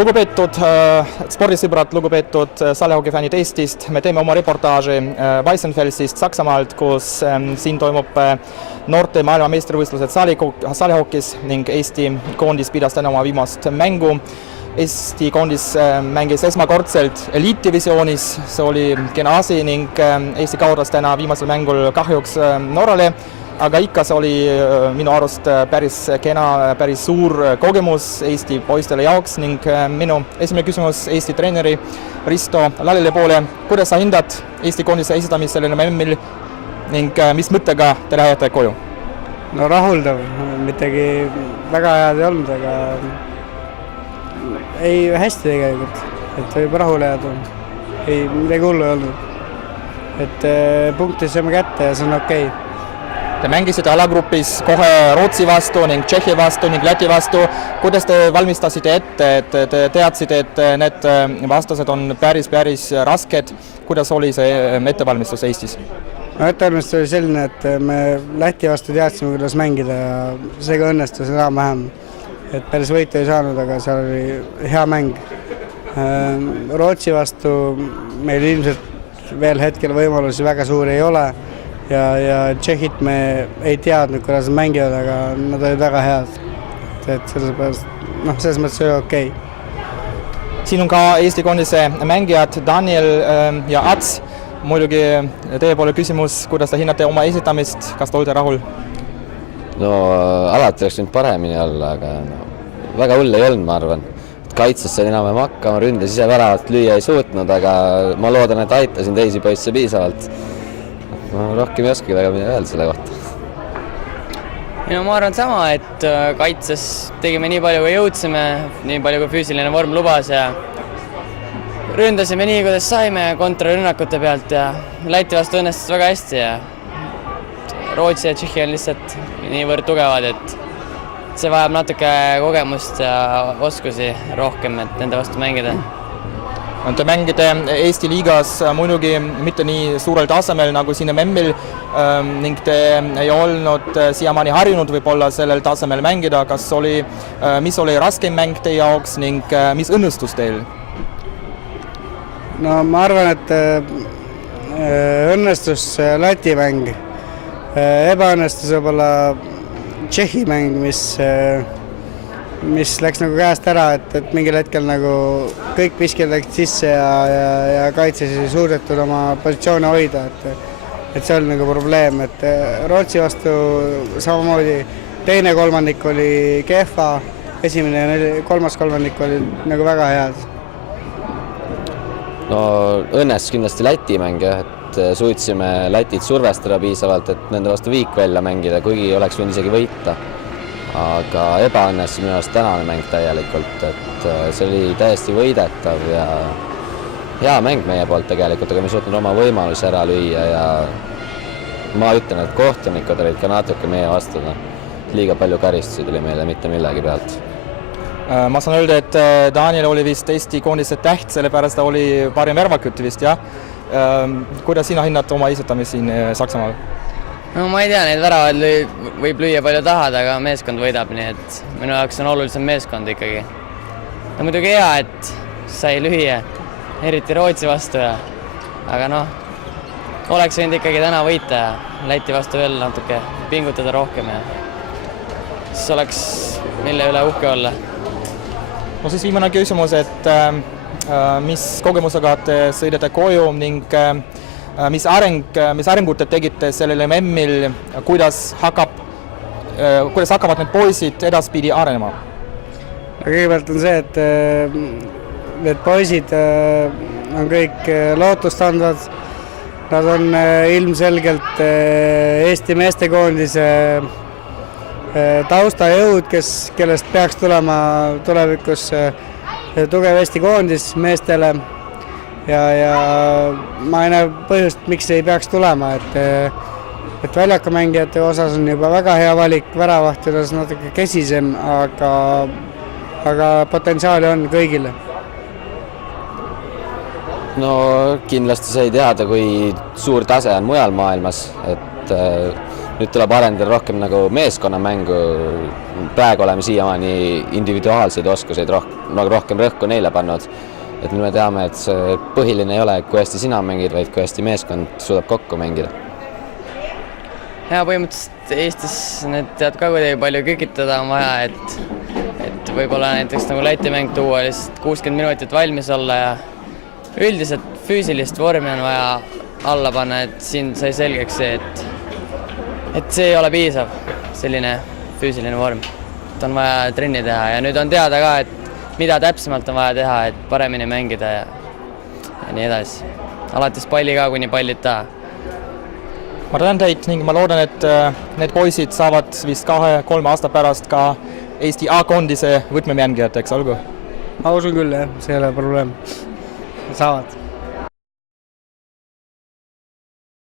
Lugupeetud spordisõbrad, lugupeetud salihokifännid Eestist, me teeme oma reportaaži Weissenfelsist Saksamaalt, kus siin toimub noorte maailmameistrivõistlused salihokis ning Eesti koondis pidas täna oma viimast mängu. Eesti koondis mängis esmakordselt eliitivisioonis, see oli kena asi ning Eesti kaotas täna viimasel mängul kahjuks Norrale. Aga ikka see oli minu arust päris kena, päris suur kogemus Eesti poistele jaoks ning minu esimene küsimus Eesti treeneri Risto Lalile poole. Kuidas sa hindad Eesti koondise esitamist sellele memmil ning mis mõttega te lähete koju? No rahuldav, midagi väga head ei olnud, aga ei hästi tegelikult, et võib rahule jääda. Ei, midagi hullu ei olnud. Et punkti saime kätte ja see on okei. Te mängisite alagrupis kohe Rootsi vastu ning Tšehhi vastu ning Läti vastu. Kuidas te valmistasite ette, et te teadsite, et need vastased on päris rasked? Kuidas oli see ettevalmistus Eestis? No, ettevalmistus oli selline, et me Läti vastu teadsime, kuidas mängida ja seega õnnestus enam-vähem. Et päris võitu ei saanud, aga seal oli hea mäng. Rootsi vastu meil ilmselt veel hetkel võimalusi väga suuri ei ole. Ja Tšehhit me ei teadnud, kuidas nad mängivad, aga nad olid väga head. Et selles mõttes oli okei. Siin on ka Eesti koondise mängijad Daniel ja Ats. Muidugi teie poole küsimus, kuidas te hinnate oma esitamist, kas te olete rahul? No alati oleks nüüd paremini olla, aga väga hull ei olnud, ma arvan. Kaitses sain enam hakkama, ründes ise väravat lüüa ei suutnud, aga ma loodan, et aitasin teisi poisse piisavalt. Ma rohkem ei oskagi väga midagi öelda selle kohta. Ma arvan sama, et kaitses tegime nii palju, kui jõudsime, nii palju, kui füüsiline vorm lubas ja ründasime nii, kuidas saime kontrarünnakute pealt ja Läti vastu õnnestus väga hästi ja Rootsi ja Tšehhi on lihtsalt niivõrd tugevad, et see vajab natuke kogemust ja oskusi rohkem, et nende vastu mängida. Te mängite Eesti liigas muidugi mitte nii suurel tasemel nagu siin memmil ning te ei olnud siiamaani harjunud võib-olla sellel tasemel mängida. Mis oli raskem mäng teie jaoks ning mis õnnestus teil? No ma arvan, et õnnestus Läti mäng. Ebaõnnestus võib-olla Tšehhi mäng, mis läks nagu käest ära, et mingil hetkel nagu kõik viskid läksid sisse ja kaitses ei suudetud oma positsioone hoida, et see oli nagu probleem, et Rootsi vastu samamoodi teine kolmandik oli kehva, esimene ja kolmas kolmandik oli nagu väga head. No õnnestus kindlasti Läti mäng, et suutsime Lätit survestada piisavalt, et nende vastu viik välja mängida, kuigi oleks võinud isegi võita. Aga ebaõnnestus minu arust tänane mäng täielikult, et see oli täiesti võidetav ja hea mäng meie poolt tegelikult, aga me suutnud oma võimalusi ära lüüa ja ma ütlen, et kohtunikud olid ka natuke meie vastu. Liiga palju karistusi tuli meile mitte millegi pealt. Ma saan öelda, et Daniel oli vist Eesti koondise täht, sellepärast ta oli parim värvakütt vist, jah? Kuidas sina hinnad oma esitamist siin Saksamaal? No ma ei tea, neid väravad võib lüüa palju tahad, aga meeskond võidab, nii et minu jaoks on olulisem meeskond ikkagi. No muidugi hea, et sai lüüa, eriti Rootsi vastu, aga oleks võinud ikkagi täna võita ja Läti vastu veel natuke pingutada rohkem ja siis oleks mille üle uhke olla. No siis viimane küsimus, et mis kogemusega te sõidate koju ning mis arengut te tegite sellele memmil, kuidas hakkavad need poisid edaspidi arenema? Kõigepealt on see, et need poisid on kõik lootustandvad. Nad on ilmselgelt Eesti meestekoondise taustajõud, kellest peaks tulema tulevikus tugev Eesti koondis meestele. Ja ma ei näe põhjust, miks ei peaks tulema, et väljakamängijate osas on juba väga hea valik, väravahtidest natuke kesisem, aga potentsiaali on kõigile. No kindlasti sai teada, kui suur tase on mujal maailmas, et nüüd tuleb arendada rohkem nagu meeskonnamängu. Praegu oleme siiamaani individuaalseid oskuseid nagu rohkem rõhku neile pannud. Et me teame, et see põhiline ei ole, kui hästi sina mängid, vaid kui hästi meeskond suudab kokku mängida. Ja põhimõtteliselt Eestis need tead ka kuidagi palju kükitada on vaja, et võib-olla näiteks nagu Läti mäng tuua lihtsalt 60 minutit valmis olla ja üldiselt füüsilist vormi on vaja alla panna, et siin sai selgeks see, et see ei ole piisav, selline füüsiline vorm. Et on vaja trenni teha ja nüüd on teada ka, et mida täpsemalt on vaja teha, et paremini mängida ja nii edasi. Alates palli ka, kuni pallid taha. Ma tänan teid ning ma loodan, et need poisid saavad vist 2-3 aasta pärast ka Eesti A-kondise võtmemängijateks, olgu? Ma usun küll, jah, see ei ole probleem. Saavad.